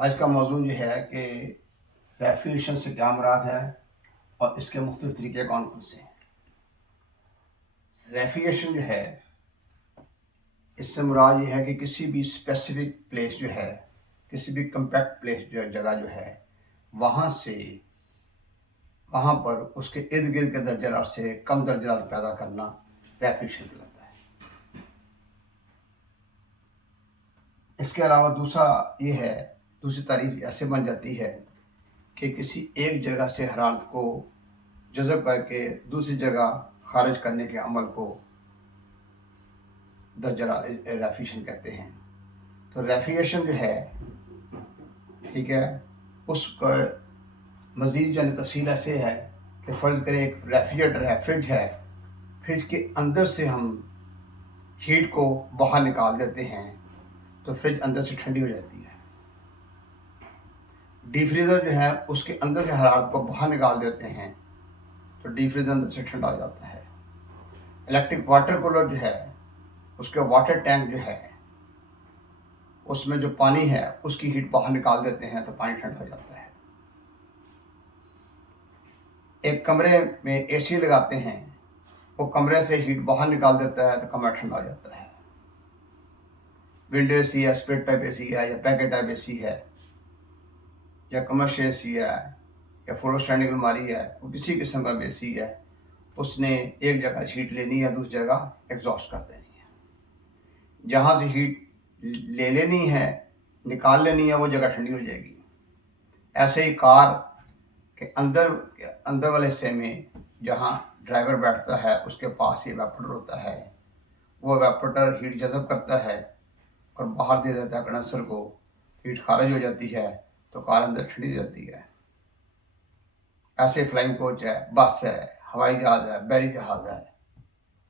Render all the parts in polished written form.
आज का मौजू ये है कि रेफ्रिजरेशन से क्या मुराद है और इसके मुख्तलिफ तरीके कौन कौन से हैं। रेफ्रिजरेशन जो है, इससे मुराद ये है कि किसी भी स्पेसिफिक प्लेस जो है, किसी भी कम्पैक्ट प्लेस जो जगह जो है, वहाँ पर उसके इर्द गिर्द के दर्जे से कम दर्जे पैदा करना रेफ्रिजरेशन कहलाता है। इसके अलावा दूसरी तारीफ ऐसे बन जाती है कि किसी एक जगह से हरारत को जज़ब करके दूसरी जगह खारिज करने के अमल को रेफ्रिजरेशन कहते हैं। तो रेफ्रिजरेशन जो है, ठीक है, उसका मज़ीद यानी तफसील ऐसे है कि फ़र्ज़ करें एक रेफ्रिजरेटर है, फ्रिज है, फ्रिज के अंदर से हम हीट को बाहर निकाल देते हैं तो फ्रिज अंदर से ठंडी हो जाती है। डीप फ्रीज़र जो है, उसके अंदर से हरारत को बाहर निकाल देते हैं तो डीप फ्रीज़र अंदर से ठंडा हो जाता है। इलेक्ट्रिक वाटर कूलर जो है, उसके वाटर टैंक जो है, उसमें जो पानी है उसकी हीट बाहर निकाल देते हैं तो पानी ठंडा हो जाता है। एक कमरे में एसी लगाते हैं, वो कमरे से हीट बाहर निकाल देता है तो कमरा ठंडा हो जाता है। विंडो एसी है, स्प्लिट टाइप एसी है, या पैकेट टाइप एसी है, या कमर्शियल एसी है, या फ्लोर स्टैंडिंग अलमारी है, वो किसी किस्म का भी एसी है, उसने एक जगह हीट लेनी है, दूसरी जगह एग्जॉस्ट कर देनी है। जहाँ से हीट ले लेनी है, निकाल लेनी है, वो जगह ठंडी हो जाएगी। ऐसे ही कार के अंदर वाले हिस्से में जहाँ ड्राइवर बैठता है उसके पास ही इवेपोरेटर होता है। वो इवेपोरेटर हीट जज़ब करता है और बाहर दे देता है कंडेंसर को, हीट खारिज हो जाती है तो कार अंदर ठंडी हो जाती है। ऐसे फ्लाइंग कोच है, बस है, हवाई जहाज़ है, बहरी जहाज़ है,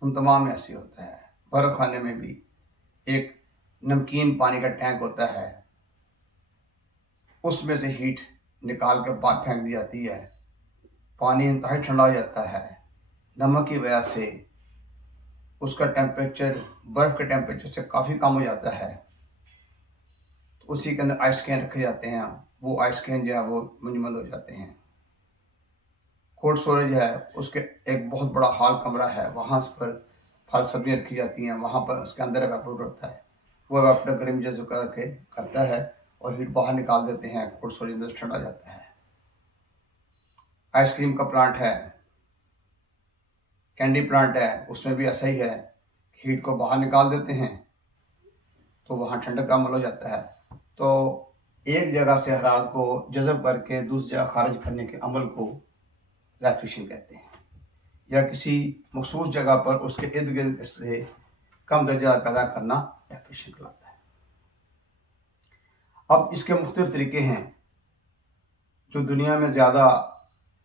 उन तमाम में ऐसे होता है। बर्फ़ खाने में भी एक नमकीन पानी का टैंक होता है, उसमें से हीट निकाल के बाहर फेंक दी जाती है, पानी इंतहाई ठंडा हो जाता है। नमक की वजह से उसका टेम्परेचर बर्फ़ के टेम्परेचर से काफ़ी कम हो जाता है। तो उसी के अंदर आइस कैन रखे जाते हैं, वो आइस कैन जो है वो मुंजमद हो जाते हैं। कोल्ड स्टोरेज है, उसके एक बहुत बड़ा हॉल कमरा है, वहाँ पर फल सब्जियाँ रखी जाती हैं, वहाँ पर उसके अंदर इवेपोरेटर होता है। वो इवेपोरेटर गर्मी जज़ब करके करता है और हीट बाहर निकाल देते हैं, कोल्ड स्टोरेज अंदर ठंडा जाता है। आइसक्रीम का प्लांट है, कैंडी प्लांट है, उसमें भी ऐसा ही है, हीट को बाहर निकाल देते हैं तो वहाँ ठंडक का अमल हो जाता है। तो एक जगह से हरारत को जज़ब करके दूसरी जगह खारिज करने के अमल को रेफ्रिजरेशन कहते हैं, या किसी मखसूस जगह पर उसके इर्द गिर्द से कम दर्जा पैदा करना रेफ्रिजरेशन कहलाता है। अब इसके मुख्तलिफ तरीके हैं जो दुनिया में ज़्यादा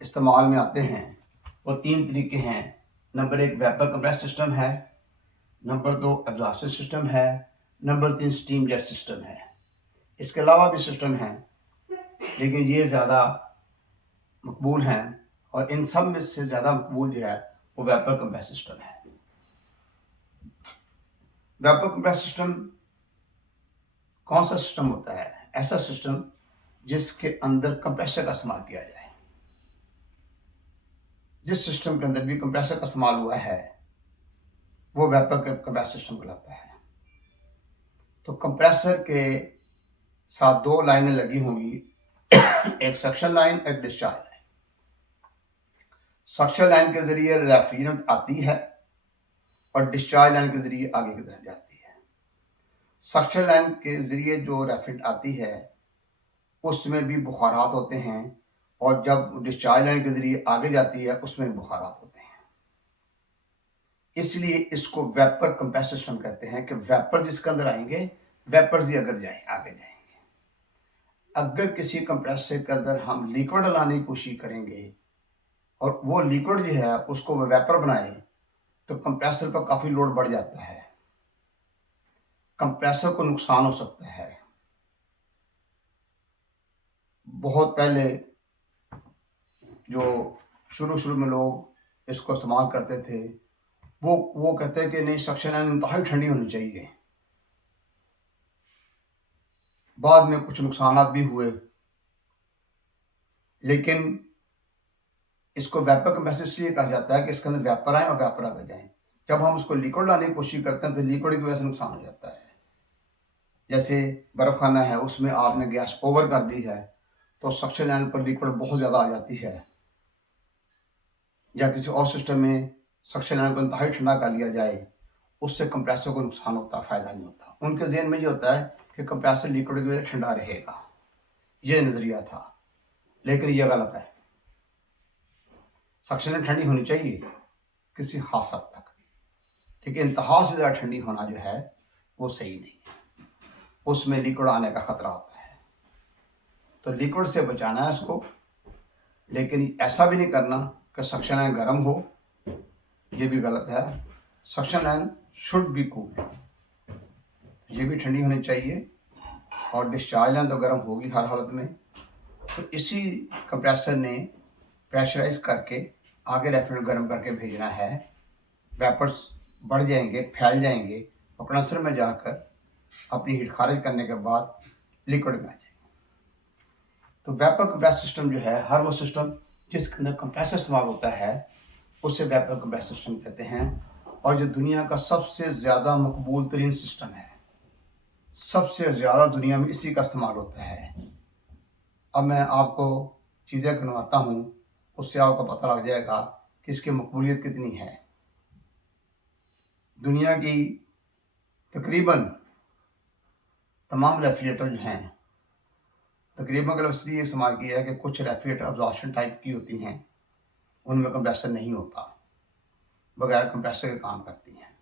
इस्तेमाल में आते हैं, वो 3 तरीके हैं। नंबर 1 वेपर कंप्रेस सिस्टम है, नंबर 2 एग्जॉस्ट सिस्टम है, नंबर 3 स्टीम जेट सिस्टम है। इसके अलावा भी सिस्टम हैं, लेकिन ये ज़्यादा मकबूल हैं, और इन सब में से ज़्यादा मकबूल जो है वो वेपर कंप्रेस सिस्टम है। वेपर कंप्रेस सिस्टम कौन सा सिस्टम होता है? ऐसा सिस्टम जिसके अंदर कंप्रेसर का इस्तेमाल किया जाए। जिस सिस्टम के अंदर भी कंप्रेसर का इस्तेमाल हुआ है वो वेपर कंप्रेस सिस्टम कहलाता है। तो कंप्रेसर के साथ 2 लाइनें लगी होंगी, एक सक्शन लाइन, एक डिस्चार्ज लाइन। सक्शन लाइन के जरिए रेफ्रिजरेंट आती है और डिस्चार्ज लाइन के जरिए आगे की तरफ जाती है। सक्शन लाइन के जरिए जो रेफ्रिजरेंट आती है उसमें भी बुखारात होते हैं, और जब डिस्चार्ज लाइन के जरिए आगे जाती है उसमें भी बुखारात होते हैं। इसलिए इसको वेपर कंप्रेस सिस्टम कहते हैं कि वेपर जिसके अंदर आएंगे, वेपर्स ही अगर आगे जाएंगे। अगर किसी कंप्रेसर के अंदर हम लिक्विड लाने की कोशिश करेंगे और वो लिक्विड जो है उसको वेपर बनाए तो कंप्रेसर पर काफ़ी लोड बढ़ जाता है, कंप्रेसर को नुकसान हो सकता है। बहुत पहले जो शुरू में लोग इसको इस्तेमाल करते थे, वो कहते हैं कि नहीं, सक्शन लाइन इंतहाई ठंडी होनी चाहिए। बाद में कुछ नुकसान भी हुए, लेकिन इसको वेपर कंप्रेसर इसलिए कहा जाता है कि इसके अंदर वेपर आए और वेपर आगे जाए। जब हम उसको लिक्विड लाने की कोशिश करते हैं तो लिक्विड की वजह से नुकसान हो जाता है। जैसे बर्फ खाना है, उसमें आपने गैस ओवर कर दी है तो सक्शन लाइन पर लिक्विड बहुत ज़्यादा आ जाती है, या किसी और सिस्टम में सक्शन लाइन को इंतहाई ठंडा कर लिया जाए, उससे कंप्रेसर को नुकसान होता है, फ़ायदा नहीं होता। उनके जहन में ये होता है कि कंप्रेसर लिक्विड की वजह से ठंडा रहेगा, ये नज़रिया था, लेकिन ये गलत है। सक्शन लाइन ठंडी होनी चाहिए किसी खास हद तक, लेकिन इंतहा से ज़्यादा ठंडी होना जो है वो सही नहीं है, उसमें लिक्विड आने का खतरा होता है। तो लिक्विड से बचाना है इसको, लेकिन ऐसा भी नहीं करना कि सक्शन लाइन गर्म हो, ये भी गलत है। Suction line should be cool, ये भी ठंडी होनी चाहिए, और डिस्चार्ज लाइन तो गर्म होगी हर हालत में। तो इसी कंप्रेसर ने प्रेशराइज करके आगे रेफ्रिजरेटर गर्म करके भेजना है, वेपर्स बढ़ जाएंगे, फैल जाएंगे और कंडेंसर में जाकर अपनी हीट खारिज करने के बाद लिक्विड में आ जाएंगे। तो वेपर कंप्रेसर सिस्टम जो है, हर वो सिस्टम जिसके अंदर कंप्रेसर इस्तेमाल होता है उसे वेपर कंप्रेसर सिस्टम कहते हैं, और जो दुनिया का सबसे ज़्यादा मकबूल तरीन सिस्टम है, सबसे ज़्यादा दुनिया में इसी का इस्तेमाल होता है। अब मैं आपको चीज़ें गिनवाता हूँ, उससे आपको पता लग जाएगा कि इसकी मकबूलियत कितनी है। दुनिया की तकरीबन तमाम रेफ्रिजरेटर जो हैं, तकरीबन का लफ्ज़ इसलिए इस्तेमाल किया है कि कुछ रेफ्रिजरेटर एब्जॉर्प्शन टाइप की होती हैं, उनमें कंप्रेसर नहीं होता, बगैर कंप्रेसर के काम करती हैं।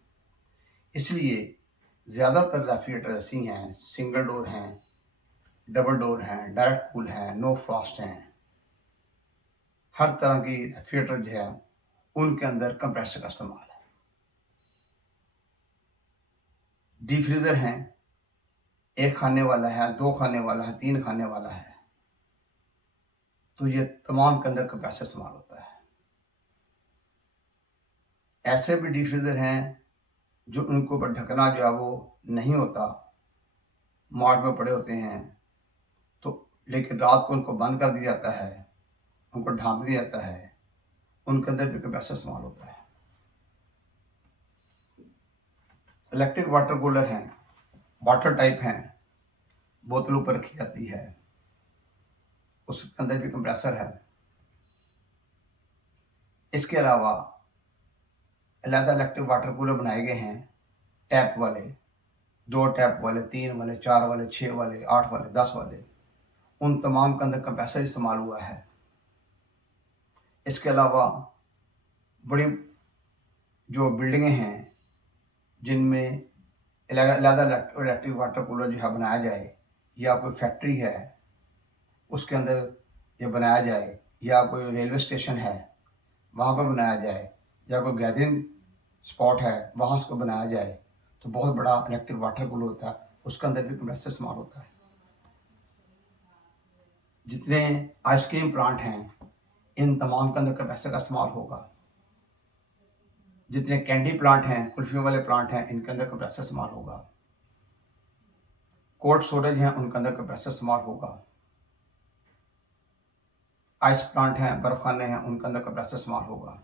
इसलिए ज़्यादातर रेफ्रिजरेटर ऐसी हैं, सिंगल डोर हैं, डबल डोर हैं, डायरेक्ट कूल हैं, नो फ्रॉस्ट हैं, हर तरह की रेफ्रिजरेटर जो है उनके अंदर कंप्रेसर का इस्तेमाल है। डीप फ्रीज़र हैं, एक खाने वाला है, दो खाने वाला है, तीन खाने वाला है, तो ये तमाम के अंदर कंप्रेसर इस्तेमाल होता है। ऐसे भी डीप फ्रीज़र हैं जो उनको ऊपर ढकना जो है वो नहीं होता, मार्ट में पड़े होते हैं, तो लेकिन रात को उनको बंद कर दिया जाता है, उनको ढाँप दिया जाता है, उनके अंदर भी कंप्रेसर इस्तेमाल होता है। इलेक्ट्रिक वाटर कूलर हैं, वाटर टाइप हैं, बोतल ऊपर रखी जाती है, उसके अंदर भी कंप्रेसर है। इसके अलावा अलग इलेक्ट्रिक वाटर कूलर बनाए गए हैं, टैप वाले, 2 टैप वाले, 3 वाले, 4 वाले, 6 वाले, 8 वाले, 10 वाले, उन तमाम के अंदर कंप्रेसर इस्तेमाल हुआ है। इसके अलावा बड़ी जो बिल्डिंगें हैं जिनमें अलग इलेक्ट्रिक वाटर कूलर जो है बनाया जाए, या कोई फैक्ट्री है उसके अंदर ये बनाया जाए, या कोई रेलवे स्टेशन है वहाँ पर बनाया जाए, या कोई गैदरिंग स्पॉट है वहाँ उसको बनाया जाए, तो बहुत बड़ा इलेक्ट्रिक वाटर कूलर होता है, उसके अंदर भी कंप्रेसर इस्तेमाल होता है। जितने आइसक्रीम प्लांट हैं इन तमाम के अंदर कंप्रेसर का इस्तेमाल होगा। जितने कैंडी प्लांट हैं, कुल्फियों वाले प्लांट हैं, इनके अंदर कंप्रेसर इस्तेमाल होगा। कोल्ड स्टोरेज हैं, उनके अंदर कंप्रेसर इस्तेमाल होगा। आइस प्लांट हैं, बर्फ खाने हैं, उनके अंदर कंप्रेसर इस्तेमाल होगा।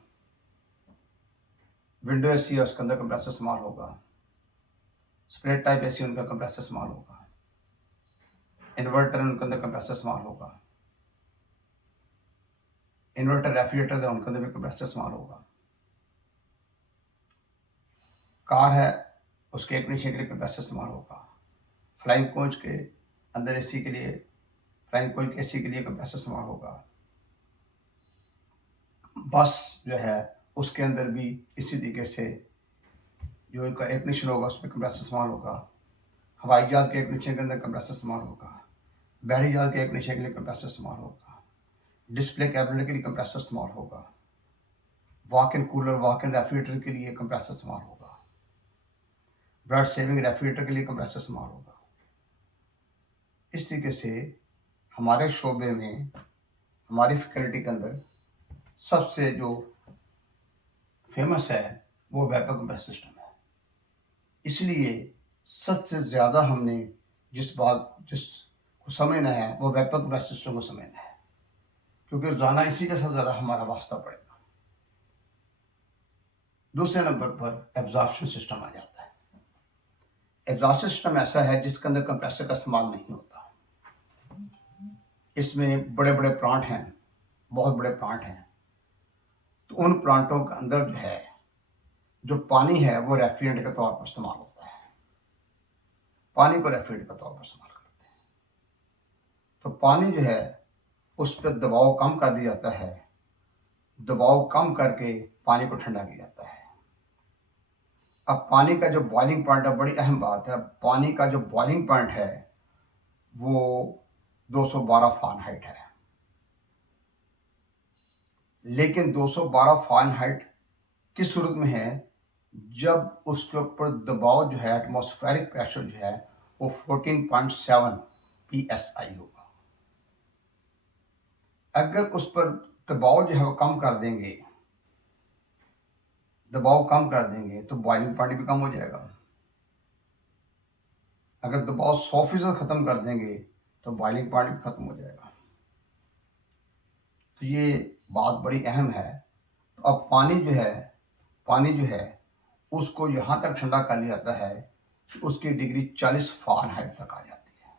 विंडो एसी है, उसके अंदर कंप्रेसर इस्तेमाल होगा। स्प्लिट टाइप एसी, उनका कंप्रेसर इस्तेमाल होगा। इन्वर्टर, उनके अंदर कंप्रेसर इस्तेमाल होगा। इन्वर्टर रेफ्रिजरेटर है, उनके अंदर भी कंप्रेसर इस्तेमाल होगा। कार है, उसके एक नीचे के लिए कंप्रेसर इस्तेमाल होगा। फ्लाइंग कोच के अंदर एसी के लिए, फ्लाइंग कोच के एसी के लिए कंप्रेसर इस्तेमाल होगा। बस जो है उसके अंदर भी इसी तरीके से जो एक एयर कंडीशन होगा उसमें कंप्रेसर इस्तेमाल होगा। हवाई जहाज़ के एयर कंडीशन के अंदर कंप्रेसर इस्तेमाल होगा। बहरी जहाज़ के एयर कंडीशन के लिए कंप्रेसर इस्तेमाल होगा। डिस्प्ले कैबिनेट के लिए कंप्रेसर इस्तेमाल होगा। Walk in cooler, walk in refrigerator के लिए कंप्रेसर इस्तेमाल होगा। ब्लड सेविंग रेफ्रिजरेटर के लिए कंप्रेसर इस्तेमाल होगा। इस तरीके से हमारे शोबे में, हमारी फैकल्टी के अंदर सबसे जो फेमस है वो वेपर कंप्रेसर सिस्टम है। इसलिए सबसे ज़्यादा हमने जिस को समझना है वो व्यापक कंप्रेसर सिस्टम को समझना है, क्योंकि रोजाना इसी के साथ ज़्यादा हमारा वास्ता पड़ेगा। दूसरे नंबर पर एब्जॉर्प्शन सिस्टम आ जाता है। एब्जॉर्प्शन सिस्टम ऐसा है जिसके अंदर कंप्रेसर का इस्तेमाल नहीं होता। इसमें बड़े बड़े प्लांट हैं, बहुत बड़े प्लांट हैं, तो उन प्लांटों के अंदर जो है जो पानी है वो रेफ्रिजरेंट के तौर पर इस्तेमाल होता है। पानी को रेफ्रिजरेंट के तौर पर इस्तेमाल करते हैं। तो पानी जो है उस पर दबाव कम कर दिया जाता है, दबाव कम करके पानी को ठंडा किया जाता है। अब पानी का जो बॉइलिंग पॉइंट है, बड़ी अहम बात है, पानी का जो बॉइलिंग पॉइंट है वो 212 फ़ारेनहाइट है। लेकिन 212 फ़ारेनहाइट किस सूरत में है, जब उसके ऊपर दबाव जो है, एटमॉस्फेरिक प्रेशर जो है वो 14.7 psi होगा। अगर उस पर दबाव जो है वो कम कर देंगे, दबाव कम कर देंगे तो बॉइलिंग पॉइंट भी कम हो जाएगा। अगर दबाव 100% खत्म कर देंगे तो बॉइलिंग पॉइंट भी खत्म हो जाएगा। तो ये बात बड़ी अहम है। तो अब पानी जो है उसको यहाँ तक ठंडा कर लिया जाता है कि उसकी डिग्री 40 फ़ारेनहाइट तक आ जाती है,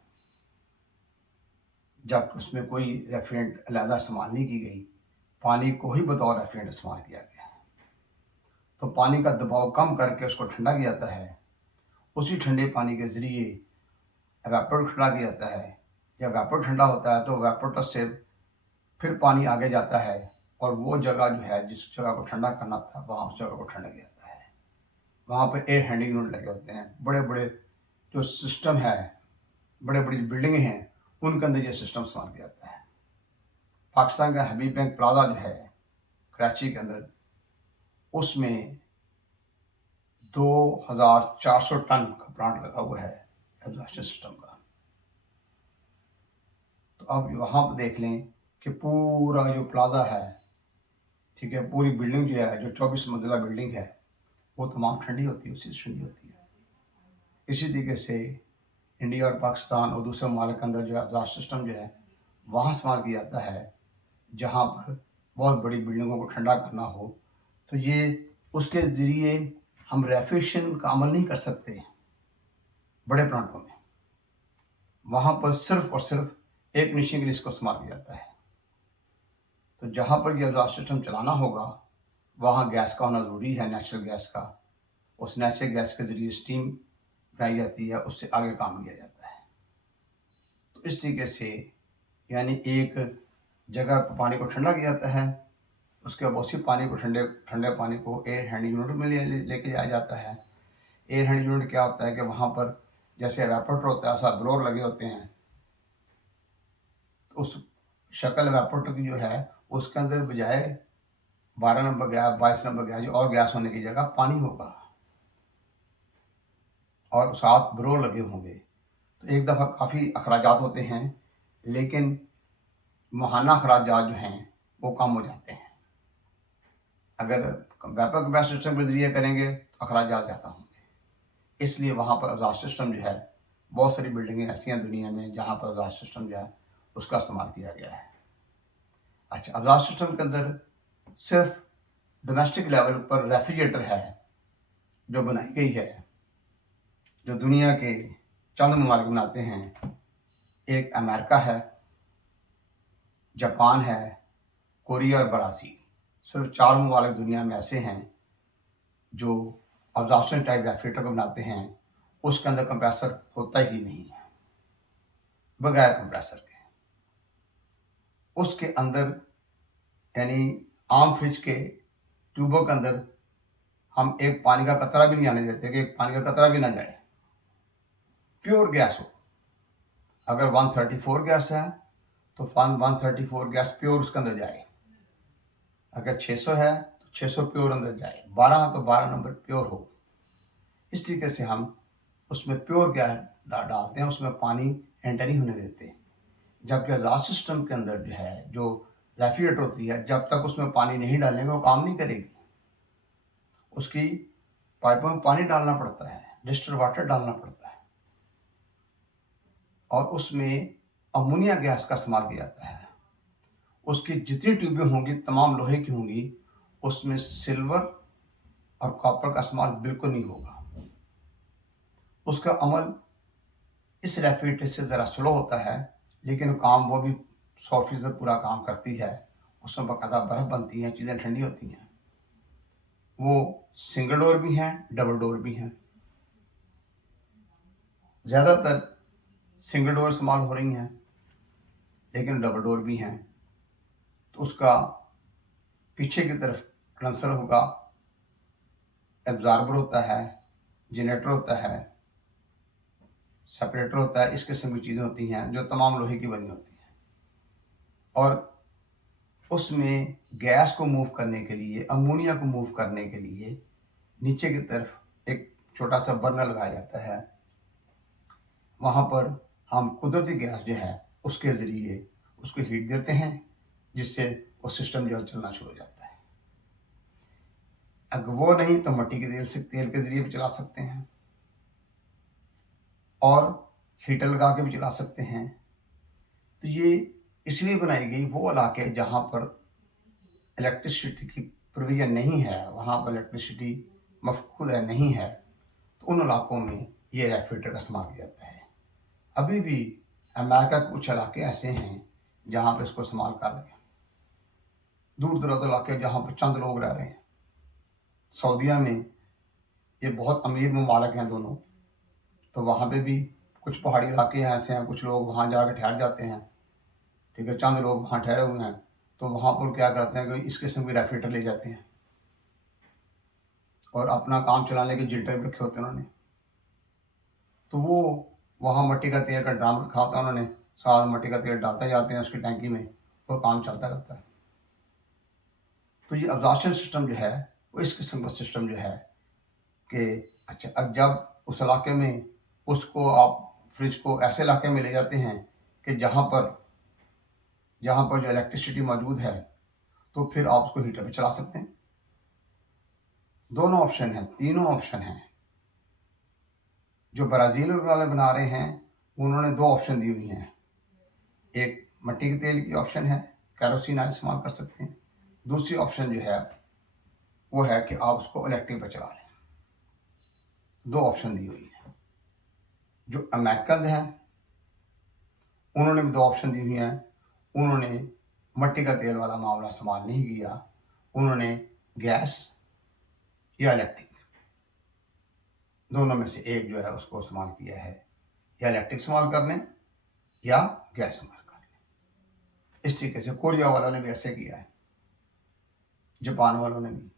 जबकि उसमें कोई रेफ्रिजरेंट अलहदा इस्तेमाल नहीं की गई, पानी को ही बतौर रेफ्रिजरेंट इस्तेमाल किया गया है। तो पानी का दबाव कम करके उसको ठंडा किया जाता है। उसी ठंडे पानी के ज़रिए एवापोरेटर ठंडा किया जाता है। जब एवापोरेटर ठंडा होता है तो एवापोरेटर से फिर पानी आगे जाता है और वो जगह जो है जिस जगह को ठंडा करना था वहाँ उस जगह को ठंडा किया जाता है। वहाँ पर एयर हैंडलिंग यूनिट लगे होते हैं, बड़े बड़े जो सिस्टम है, बड़े बड़ी बिल्डिंगें हैं, उनके अंदर ये सिस्टम इस्तेमाल किया जाता है। पाकिस्तान का हबीब बैंक प्लाजा जो है कराची के अंदर, उसमें 2400 टन का प्लांट लगा हुआ है एग्जॉस्ट सिस्टम का। तो अब वहाँ पर देख लें कि पूरा जो प्लाजा है, ठीक है, पूरी बिल्डिंग जो है, जो 24 मंजिला बिल्डिंग है, वो तमाम ठंडी होती है, उसी से ठंडी होती है। इसी तरीके से इंडिया और पाकिस्तान और दूसरे ममालिक के अंदर जो एग्जॉस्ट सिस्टम जो है वहाँ इस्तेमाल किया जाता है, जहाँ पर बहुत बड़ी बिल्डिंगों को ठंडा करना हो। तो ये उसके ज़रिए हम रेफ्रिजरेशन का अमल नहीं कर सकते बड़े प्लांटों में। वहाँ पर सिर्फ और सिर्फ एयर कंडीशनिंग के लिए इसको इस्तेमाल किया जाता है। तो जहाँ पर यह एग्जॉस्ट सिस्टम चलाना होगा वहाँ गैस का होना ज़रूरी है, नेचुरल गैस का। उस नेचुरल गैस के ज़रिए स्टीम बनाई जाती है, उससे आगे काम लिया जाता है। तो इस तरीके से यानी एक जगह पर पानी को ठंडा किया जाता है, उसके बाद उसी पानी को ठंडे पानी को एयर हैंडलिंग यूनिट में लेके जाया जाता है। एयर हैंडलिंग यूनिट क्या होता है कि वहाँ पर जैसे एवापोरेटर होता है ऐसा ब्लोअर लगे होते हैं, तो उस शक्ल एवापोरेटर की जो है उसके अंदर बजाय 12 नंबर गैस, 22 नंबर गैस और गैस होने की जगह पानी होगा और साथ ब्लोअर लगे होंगे। तो एक दफ़ा काफ़ी अखराजात होते हैं, लेकिन माहाना अखराजात जो हैं वो कम हो जाते हैं। अगर व्यापक एग्जॉस्ट सिस्टम के ज़रिए करेंगे तो अखराजात ज़्यादा होंगे। इसलिए वहाँ पर एग्जॉस्ट सिस्टम जो है, बहुत सारी बिल्डिंगें ऐसी हैं दुनिया में जहाँ पर एग्जॉस्ट सिस्टम जो है उसका इस्तेमाल किया गया है। अच्छा, एग्जॉस्ट सिस्टम के अंदर सिर्फ डोमेस्टिक लेवल पर रेफ्रिजरेटर है जो बनाई गई है, जो दुनिया के चंद ममालिक बनाते हैं। एक अमेरिका है, जापान है, कोरिया और ब्राज़ील। सिर्फ 4 ममालिक दुनिया में ऐसे हैं जो एब्जॉर्प्शन टाइप रेफ्रिजरेटर को बनाते हैं, उसके अंदर कंप्रेसर होता ही नहीं है, बगैर कंप्रेसर के। उसके अंदर यानी आम फ्रिज के ट्यूबों के अंदर हम एक पानी का कतरा भी नहीं आने देते कि एक पानी का कतरा भी ना जाए, प्योर गैस हो। अगर 134 गैस है तो 134 गैस प्योर उसके अंदर जाए। अगर 600 है तो 600 प्योर अंदर जाए, 12 तो 12 नंबर प्योर हो। इस तरीके से हम उसमें प्योर गैस डालते हैं, उसमें पानी एंटर नहीं होने देते। जबकि एग्जॉस्ट सिस्टम के अंदर जो है, जो रेफ्रिजरेटर होती है, जब तक उसमें पानी नहीं डालेंगे वो काम नहीं करेगी। उसकी पाइपों में पानी डालना पड़ता है, डिस्टिल्ड वाटर डालना पड़ता है और उसमें अमोनिया गैस का इस्तेमाल किया जाता है। उसकी जितनी ट्यूबें होंगी तमाम लोहे की होंगी, उसमें सिल्वर और कॉपर का इस्तेमाल बिल्कुल नहीं होगा। उसका अमल इस रेफ्रिजरेटर से ज़रा स्लो होता है, लेकिन काम वो भी 100% पूरा काम करती है। उसमें बाकायदा बर्फ़ बनती है, चीज़ें ठंडी होती हैं। वो सिंगल डोर भी हैं, डबल डोर भी हैं। ज़्यादातर सिंगल डोर इस्तेमाल हो रही हैं, लेकिन डबल डोर भी हैं। तो उसका पीछे की तरफ कंडेंसर होगा, एब्ज़ॉर्बर होता है, जनरेटर होता है, सेपरेटर होता है। इस किस्म की चीज़ें होती हैं जो तमाम लोहे की बनी होती हैं। और उसमें गैस को मूव करने के लिए, अमोनिया को मूव करने के लिए नीचे की तरफ एक छोटा सा बर्नर लगाया जाता है। वहाँ पर हम कुदरती गैस जो है उसके ज़रिए उसको हीट देते हैं, जिससे वो सिस्टम जो है चलना शुरू हो जाता है। अगर वो नहीं तो मिट्टी के तेल के ज़रिए भी चला सकते हैं और हीटर लगा के भी चला सकते हैं। तो ये इसलिए बनाई गई वो इलाके जहाँ पर इलेक्ट्रिसिटी की प्रोविज़न नहीं है, वहाँ पर इलेक्ट्रिसिटी मफकूद है, नहीं है, तो उन इलाकों में ये रेफ्रिजरेटर का इस्तेमाल किया जाता है। अभी भी अमेरिका के कुछ इलाके ऐसे हैं जहाँ पे इसको इस्तेमाल कर रहे हैं। दूर दराज इलाके जहाँ पर चंद लोग रह रहे हैं। सऊदीया में ये बहुत अमीर ममालिक हैं दोनों, तो वहाँ पे भी कुछ पहाड़ी इलाके ऐसे हैं, कुछ लोग वहाँ जाकर ठहर जाते हैं। ठीक है, चंद लोग वहाँ ठहरे हुए हैं, तो वहाँ पर क्या करते हैं कि इस किस्म के रेफ्रिजरेटर ले जाते हैं और अपना काम चलाने के जनरेटर भी रखे होते हैं उन्होंने। तो वो वहाँ मिट्टी का तेल का ड्राम रखा होता है उन्होंने, साथ मिट्टी का तेल डालते जाते हैं उसकी टैंकी में, वो काम चलता रहता है। तो ये एग्जॉस्शन सिस्टम जो है वो इस किस्म का सिस्टम जो है कि अच्छा, अब जब उस इलाके में उसको आप फ्रिज को ऐसे इलाके में ले जाते हैं कि जहाँ पर जो इलेक्ट्रिसिटी मौजूद है, तो फिर आप उसको हीटर पे चला सकते हैं। दोनों ऑप्शन हैं, तीनों ऑप्शन हैं। जो ब्राज़ील वाले बना रहे हैं उन्होंने दो ऑप्शन दी हुई हैं। एक मिट्टी के तेल की ऑप्शन है, केरोसिन ऑयल इस्तेमाल कर सकते हैं। दूसरी ऑप्शन जो है वो है कि आप उसको इलेक्ट्रिक पर चला लें। दो ऑप्शन दी हुई है। जो अमेरिकन हैं उन्होंने भी दो ऑप्शन दी हुई हैं। उन्होंने मिट्टी का तेल वाला मामला इस्तेमाल नहीं किया, उन्होंने गैस या इलेक्ट्रिक दोनों में से एक जो है उसको इस्तेमाल किया है। या इलेक्ट्रिक इस्तेमाल कर लें या गैस इस्तेमाल कर लें। इस तरीके से कोरिया वालों ने भी ऐसे किया है, जापान वालों ने भी।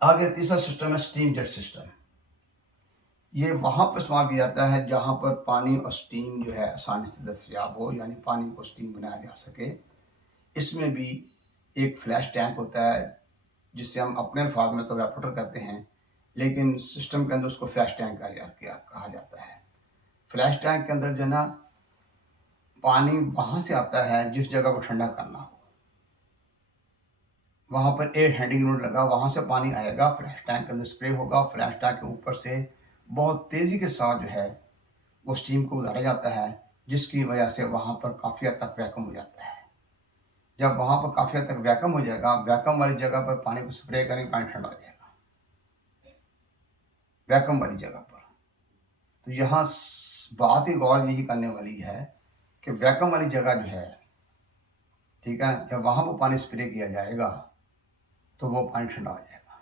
आगे तीसरा सिस्टम है स्टीम जेट सिस्टम। ये वहाँ पर इस्तेमाल किया जाता है जहाँ पर पानी और स्टीम जो है आसानी से दस्तयाब हो, यानी पानी को स्टीम बनाया जा सके। इसमें भी एक फ्लैश टैंक होता है जिससे हम अपने अल्फाज में तो वेपोरेटर कहते हैं, लेकिन सिस्टम के अंदर उसको फ्लैश टैंक कहा जाता है। फ्लैश टैंक के अंदर जो है ना, पानी वहाँ से आता है जिस जगह को ठंडा करना हो, वहाँ पर एयर हैंडलिंग यूनिट लगा, वहाँ से पानी आएगा, फ्लैश टैंक के अंदर स्प्रे होगा, फ्लैश टैंक के ऊपर से बहुत तेज़ी के साथ जो है वो स्टीम को उतारा जाता है, जिसकी वजह से वहाँ पर काफ़ी हद तक वैक्यूम हो जाता है। जब वहाँ पर काफ़ी हद तक वैक्यूम हो जाएगा, वैक्यूम वाली जगह पर पानी को स्प्रे करेंगे, पानी ठंडा हो जाएगा वैक्यूम वाली जगह पर। तो यहाँ बात ही गौर यही करने वाली है कि वैक्यूम वाली जगह जो है, ठीक है, जब वहाँ पर पानी स्प्रे किया जाएगा तो वो पानी ठंडा हो जाएगा।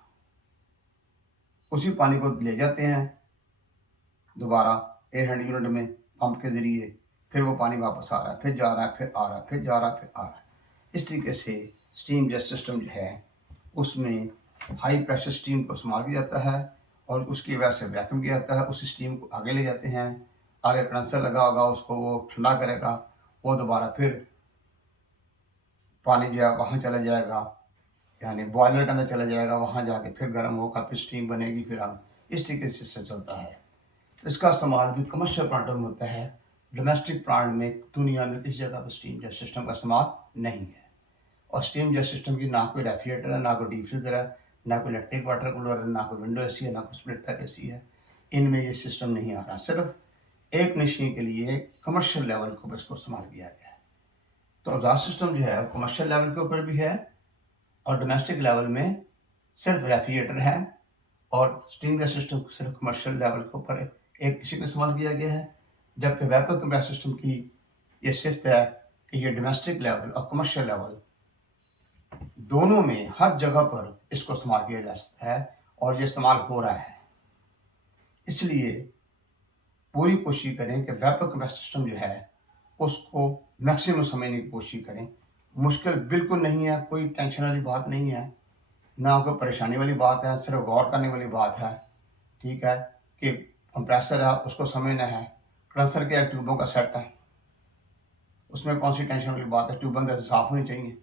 उसी पानी को ले जाते हैं दोबारा एयर हैंड यूनिट में पंप के ज़रिए, फिर वो पानी वापस आ रहा है, फिर जा रहा है, फिर आ रहा है, फिर जा रहा है, फिर आ रहा है। इस तरीके से स्टीम जेट सिस्टम जो है उसमें हाई प्रेशर स्टीम को इस्तेमाल किया जाता है और उसकी वजह से वैक्यूम किया जाता है। उस स्टीम को आगे ले जाते हैं, आगे कंडेंसर लगा होगा, उसको वो ठंडा करेगा, वो दोबारा फिर पानी जो है वहाँ चला जाएगा, यानी बॉयलर के अंदर चला जाएगा, वहाँ जाके फिर गर्म होगा, फिर स्टीम बनेगी, फिर आगे इस तरीके से चलता है। तो इसका इस्तेमाल भी कमर्शियल प्लांटों में होता है। डोमेस्टिक प्लांट में दुनिया में किसी जगह पर स्टीम जेट सिस्टम का इस्तेमाल नहीं है। और स्टीम जेट सिस्टम की ना कोई रेफ्रिजरेटर है, ना कोई डीप फ्रीजर है, ना कोई इलेक्ट्रिक वाटर कूलर है, ना कोई विंडो एसी है, ना कोई स्प्लिट टाइप एसी है। इनमें ये सिस्टम नहीं आ रहा। सिर्फ एयर कंडीशनिंग के लिए कमर्शियल लेवल के ऊपर इसको इस्तेमाल किया गया है। तो एग्जॉस्ट सिस्टम जो है कमर्शियल लेवल के ऊपर भी है और डोमेस्टिक लेवल में सिर्फ रेफ्रिजरेटर है, और स्टीम गैस सिस्टम को सिर्फ कमर्शियल लेवल के ऊपर एक किसी को इस्तेमाल किया गया है। जबकि वेपर कंप्रेसर सिस्टम की ये सिफ्त है कि ये डोमेस्टिक लेवल और कमर्शियल लेवल दोनों में हर जगह पर इसको इस्तेमाल किया जा सकता है और ये इस्तेमाल हो रहा है। इसलिए पूरी कोशिश करें कि वेपर कंप्रेसर सिस्टम जो है उसको मैक्सिमम समझने की कोशिश करें। मुश्किल बिल्कुल नहीं है, कोई टेंशन वाली बात नहीं है, ना कोई परेशानी वाली बात है, सिर्फ गौर करने वाली बात है। ठीक है कि कंप्रेसर है उसको समझना है, कंडेंसर के ट्यूबों का सेट है, उसमें कौन सी टेंशन वाली बात है। ट्यूबों जैसे साफ होनी चाहिए,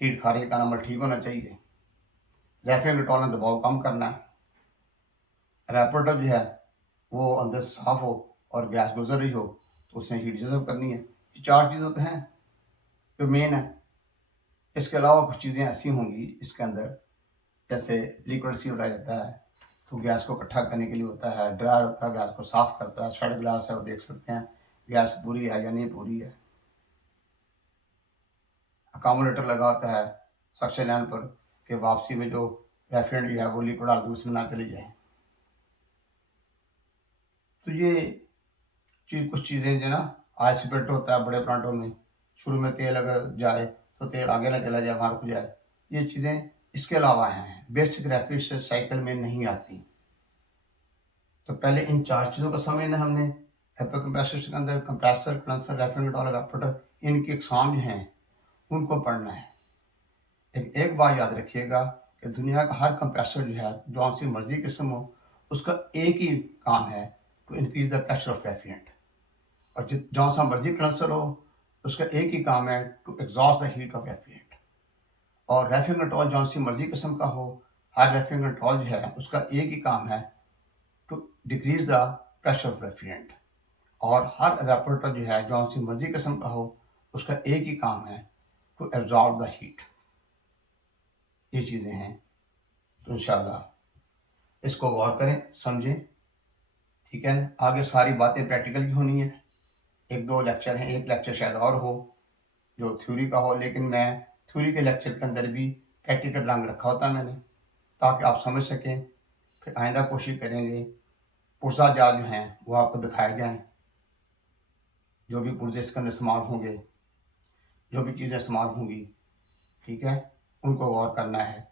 हीट खारिज का नंबर ठीक होना चाहिए, रेफ्रिजरेटर ने दबाव कम करना है, एवापोरेटर जो है वो अंदर से साफ हो और गैस गुजर रही हो तो उसने हीट जज़ब करनी है। ये चार चीज़ें तो हैं जो मेन है। इसके अलावा कुछ चीज़ें ऐसी होंगी इसके अंदर, जैसे लिक्विड सी उड़ाया जाता है तो गैस को इकट्ठा करने के लिए होता है, ड्रायर होता है गैस को साफ करता है, शेड ग्लास है वो देख सकते हैं गैस पूरी है या नहीं पूरी है। अकोमोडेटर लगा होता है सक्शन लाइन पर कि वापसी में जो रेफ्रिजरेंट जो है वो लिक्विड डाल उसमें ना चली जाए। तो ये कुछ चीज़ें जो ना ऑयल स्प्लिटर होता है बड़े प्लांटों में, शुरू में तेल अगर जाए तो तेल आगे ना चला जाए, वहाँ रुक जाए। ये चीज़ें इसके अलावा हैं, बेसिक रेफ्रिजरेशन साइकिल में नहीं आती। तो पहले इन चार चीज़ों का समझना हमने। वेपर कंप्रेसर के अंदर कंप्रेसर, कंडेंसर, रेफ्रिजरेटर और एवापोरेटर, इनकी इकसाम जो हैं उनको पढ़ना है। एक बात याद रखिएगा कि दुनिया का हर कंप्रेसर जो है जो सी मर्जी किस्म हो उसका एक ही काम है, to increase the pressure of refrigerant. और जौन सा मर्जी कंडेंसर हो उसका एक ही काम है, to exhaust the heat of refrigerant. और रेफ्रिजरेटर जौन सी मर्जी किस्म का हो, हर रेफ्रिजरेटर जो है उसका एक ही काम है, to decrease the pressure of refrigerant. और हर एवापोरेटर जो है जौन सी मर्जी किस्म का हो उसका एक ही काम है, टू एब्जॉर्ब द हीट। ये चीज़ें हैं। तो इंशाल्लाह इसको गौर करें, समझें। ठीक है ना, आगे सारी बातें प्रैक्टिकल की होनी है। एक दो लेक्चर हैं, एक लेक्चर शायद और हो जो थ्योरी का हो, लेकिन मैं थ्योरी के लेक्चर के अंदर भी प्रैक्टिकल रंग रखा होता है मैंने, ताकि आप समझ सकें। फिर आइंदा कोशिश करेंगे पुर्जा जात जो हैं वो आपको दिखाए जाएं, जो भी पुर्जे इसके अंदर इस्तेमाल होंगे, जो भी चीज़ें इस्तेमाल होंगी, ठीक है, उनको गौर करना है।